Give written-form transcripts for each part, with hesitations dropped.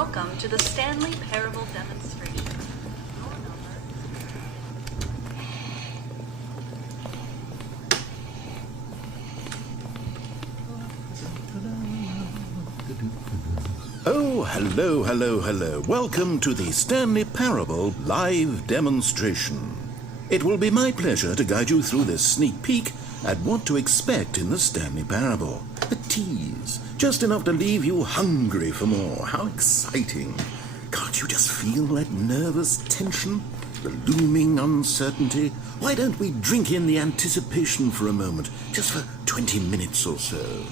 Welcome to the Stanley Parable demonstration. Your number. Oh, hello, hello, hello. Welcome to the Stanley Parable live demonstration. It will be my pleasure to guide you through this sneak peek at what to expect in the Stanley Parable. A tease, just enough to leave you hungry for more. How exciting. Can't you just feel that nervous tension? The looming uncertainty? Why don't we drink in the anticipation for a moment, just for 20 minutes or so?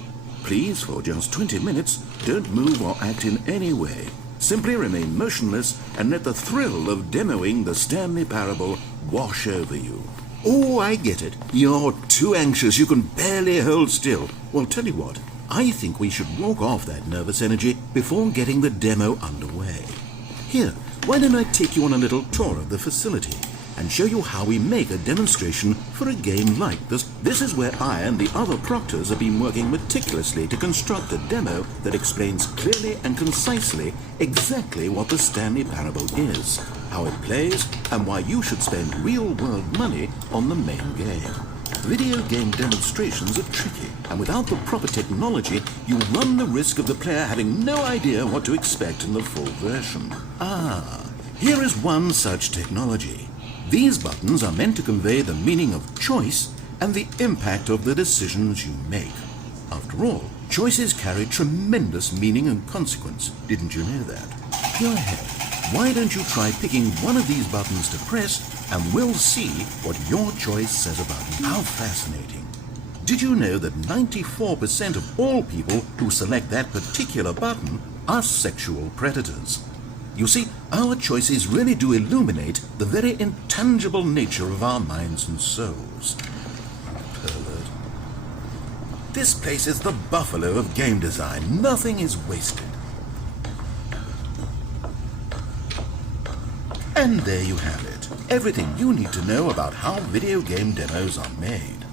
Please, for just 20 minutes, don't move or act in any way. Simply remain motionless and let the thrill of demoing the Stanley Parable wash over you. Oh, I get it. You're too anxious. You can barely hold still. Well, tell you what. I think we should walk off that nervous energy before getting the demo underway. Here, why don't I take you on a little tour of the facility and show you how we make a demonstration for a game like this. This is where I and the other proctors have been working meticulously to construct a demo that explains clearly and concisely exactly what the Stanley Parable is, how it plays, and why you should spend real-world money on the main game. Video game demonstrations are tricky, and without the proper technology, you run the risk of the player having no idea what to expect in the full version. Here is one such technology. These buttons are meant to convey the meaning of choice and the impact of the decisions you make. After all, choices carry tremendous meaning and consequence. Didn't you know that? Go ahead. Why don't you try picking one of these buttons to press, and we'll see what your choice says about it. How fascinating. Did you know that 94% of all people who select that particular button are sexual predators? You see, our choices really do illuminate the very intangible nature of our minds and souls. Pervert. This place is the buffalo of game design. Nothing is wasted. And there you have it. Everything you need to know about how video game demos are made.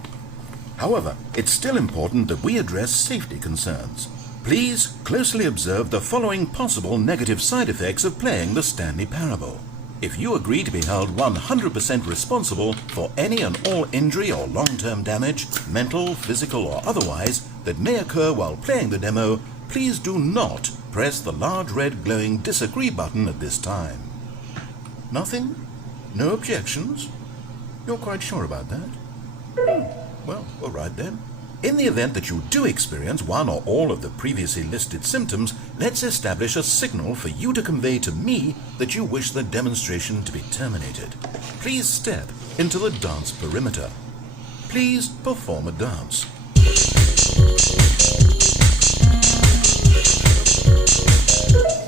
However, it's still important that we address safety concerns. Please closely observe the following possible negative side effects of playing the Stanley Parable. If you agree to be held 100% responsible for any and all injury or long-term damage, mental, physical, or otherwise, that may occur while playing the demo, please do not press the large red glowing disagree button at this time. Nothing? No objections? You're quite sure about that? Well, all right then. In the event that you do experience one or all of the previously listed symptoms, let's establish a signal for you to convey to me that you wish the demonstration to be terminated. Please step into the dance perimeter. Please perform a dance.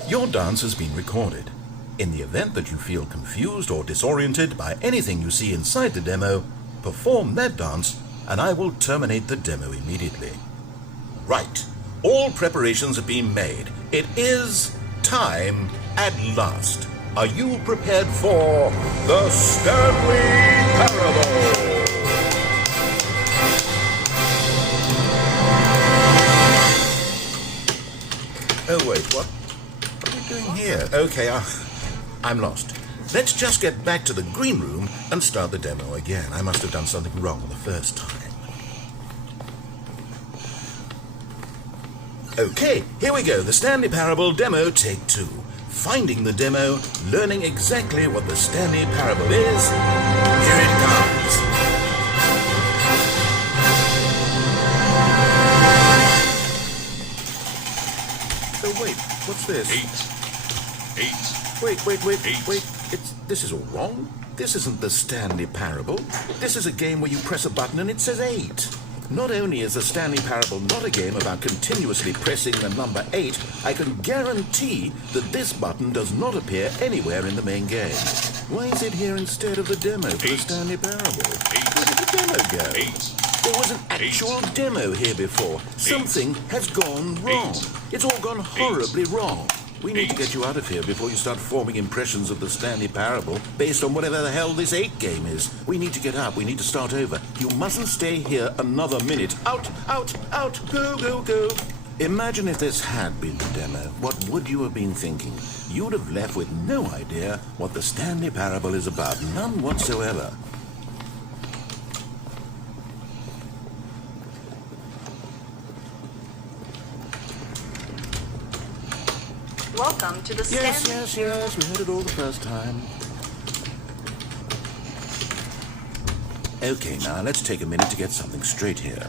Your dance has been recorded. In the event that you feel confused or disoriented by anything you see inside the demo, perform that dance and I will terminate the demo immediately. Right, all preparations have been made. It is time at last. Are you prepared for the Stanley Parable? Oh wait, what are we doing here? Okay, I'm lost. Let's just get back to the green room and start the demo again. I must have done something wrong the first time. Okay, here we go. The Stanley Parable demo, take 2. Finding the demo, learning exactly what the Stanley Parable is. Here it comes. Oh wait, what's this? 8. Wait. This is all wrong. This isn't the Stanley Parable. This is a game where you press a button and it says 8. Not only is the Stanley Parable not a game about continuously pressing the number 8, I can guarantee that this button does not appear anywhere in the main game. Why is it here instead of the demo for the Stanley Parable? Where did the demo go? 8. There was an actual demo here before. Something has gone wrong. It's all gone horribly wrong. We need to get you out of here before you start forming impressions of the Stanley Parable based on whatever the hell this 8 game is. We need to get up. We need to start over. You mustn't stay here another minute. Out, out, out. Go, go, go. Imagine if this had been the demo. What would you have been thinking? You'd have left with no idea what the Stanley Parable is about. None whatsoever. Welcome to the Stanley. Yes, we heard it all the first time. Okay, now let's take a minute to get something straight here.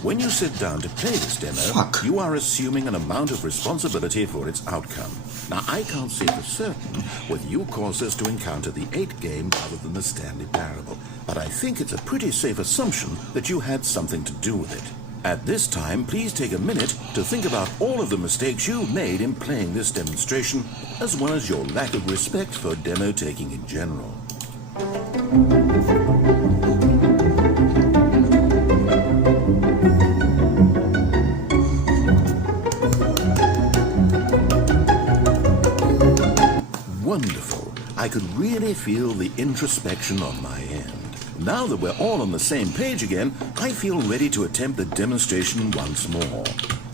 When you sit down to play this demo, you are assuming an amount of responsibility for its outcome. Now, I can't say for certain whether you caused us to encounter the 8 game rather than the Stanley Parable, but I think it's a pretty safe assumption that you had something to do with it. At this time, please take a minute to think about all of the mistakes you've made in playing this demonstration, as well as your lack of respect for demo taking in general. Wonderful. I could really feel the introspection on my end. Now that we're all on the same page again, I feel ready to attempt the demonstration once more.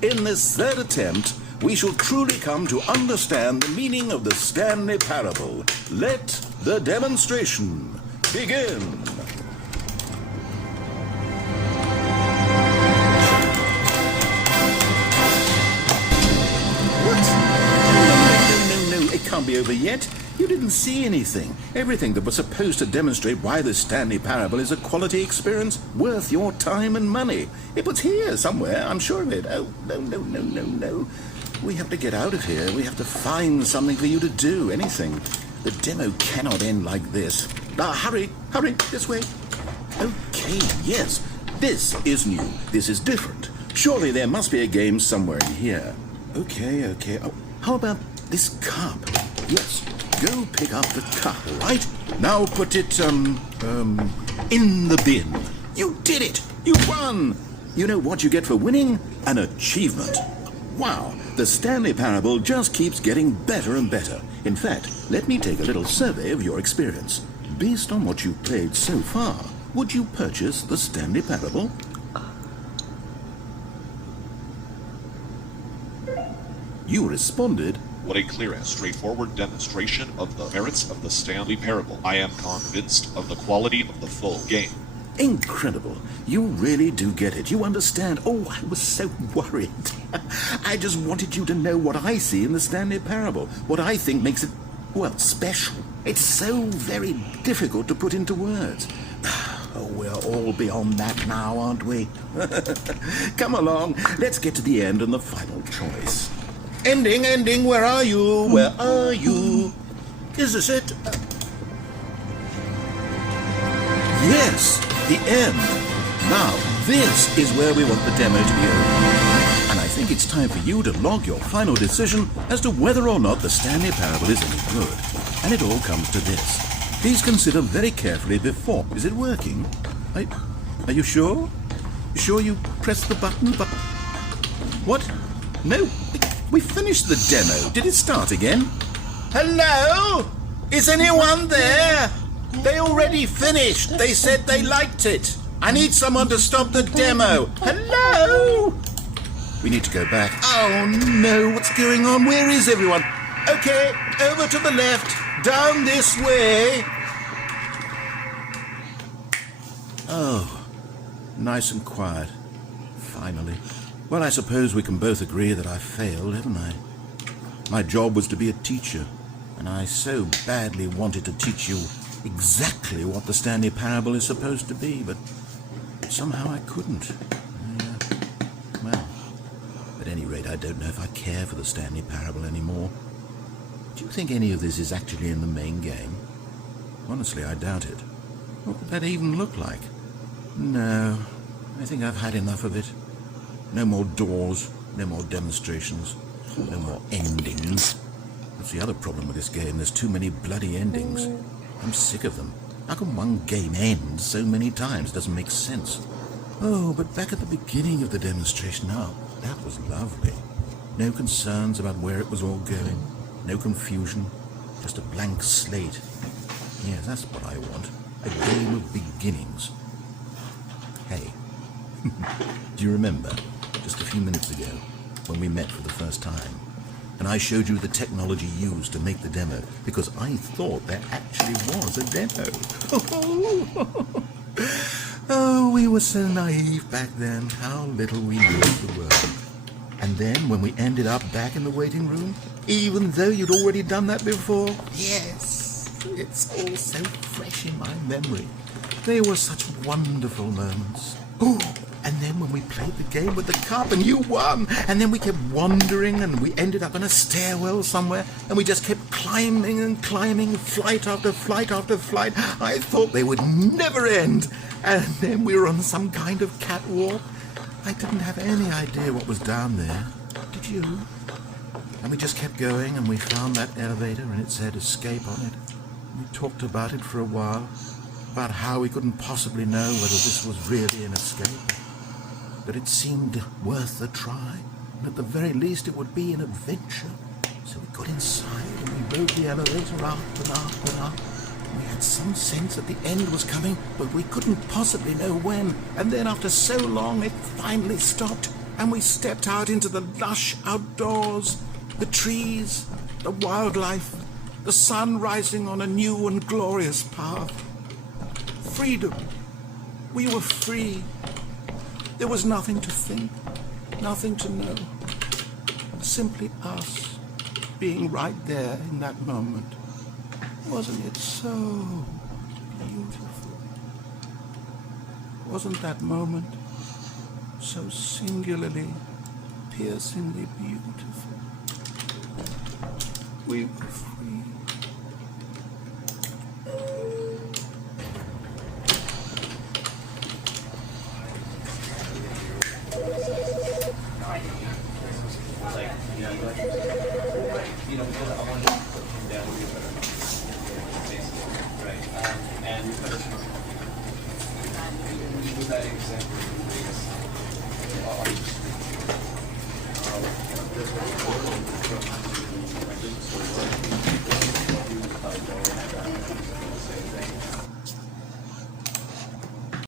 In this third attempt, we shall truly come to understand the meaning of the Stanley Parable. Let the demonstration begin. What? No, it can't be over yet. You didn't see anything. Everything that was supposed to demonstrate why the Stanley Parable is a quality experience worth your time and money. It was here somewhere, I'm sure of it. Oh, no. We have to get out of here. We have to find something for you to do, anything. The demo cannot end like this. Hurry, this way. Okay, yes, this is new. This is different. Surely there must be a game somewhere in here. Okay. Oh, how about this cup? Yes. Go pick up the cup, all right? Now put it, in the bin. You did it! You won! You know what you get for winning? An achievement. Wow, the Stanley Parable just keeps getting better and better. In fact, let me take a little survey of your experience. Based on what you've played so far, would you purchase the Stanley Parable? You responded, What a clear and straightforward demonstration of the merits of the Stanley Parable. I am convinced of the quality of the full game. Incredible. You really do get it. You understand. Oh, I was so worried. I just wanted you to know what I see in the Stanley Parable. What I think makes it, well, special. It's so very difficult to put into words. Oh, we're all beyond that now, aren't we? Come along. Let's get to the end and the final choice. Ending, where are you? Where are you? Is this it? Yes, the end. Now, this is where we want the demo to be over. And I think it's time for you to log your final decision as to whether or not the Stanley Parable is any good. And it all comes to this. Please consider very carefully before. Is it working? Are you sure? You sure you pressed the button? What? No. We finished the demo. Did it start again? Hello? Is anyone there? They already finished. They said they liked it. I need someone to stop the demo. Hello? We need to go back. Oh no, what's going on? Where is everyone? Okay, over to the left. Down this way. Oh, nice and quiet. Finally. Well, I suppose we can both agree that I failed, haven't I? My job was to be a teacher, and I so badly wanted to teach you exactly what the Stanley Parable is supposed to be, but somehow I couldn't. Well, at any rate, I don't know if I care for the Stanley Parable anymore. Do you think any of this is actually in the main game? Honestly, I doubt it. What would that even look like? No, I think I've had enough of it. No more doors, no more demonstrations, no more endings. That's the other problem with this game. There's too many bloody endings. I'm sick of them. How can one game end so many times? It doesn't make sense. Oh, but back at the beginning of the demonstration, that was lovely. No concerns about where it was all going. No confusion. Just a blank slate. Yes, that's what I want. A game of beginnings. Hey, do you remember? Just a few minutes ago, when we met for the first time. And I showed you the technology used to make the demo, because I thought there actually was a demo. Oh, we were so naive back then, how little we knew of the world. And then when we ended up back in the waiting room, even though you'd already done that before, yes, it's all so fresh in my memory. They were such wonderful moments. Oh, and then when we played the game with the cup and you won, and then we kept wandering and we ended up in a stairwell somewhere and we just kept climbing and climbing, flight after flight after flight. I thought they would never end. And then we were on some kind of catwalk. I didn't have any idea what was down there. Did you? And we just kept going and we found that elevator and it said escape on it. We talked about it for a while, about how we couldn't possibly know whether this was really an escape. But it seemed worth a try, and at the very least it would be an adventure. So we got inside and we rode the elevator up and up and up. We had some sense that the end was coming, but we couldn't possibly know when. And then after so long it finally stopped, and we stepped out into the lush outdoors, the trees, the wildlife, the sun rising on a new and glorious path. Freedom. We were free. There was nothing to think, nothing to know. Simply us being right there in that moment. Wasn't it so beautiful? Wasn't that moment so singularly, piercingly beautiful? We were free. Like, you know, because I want to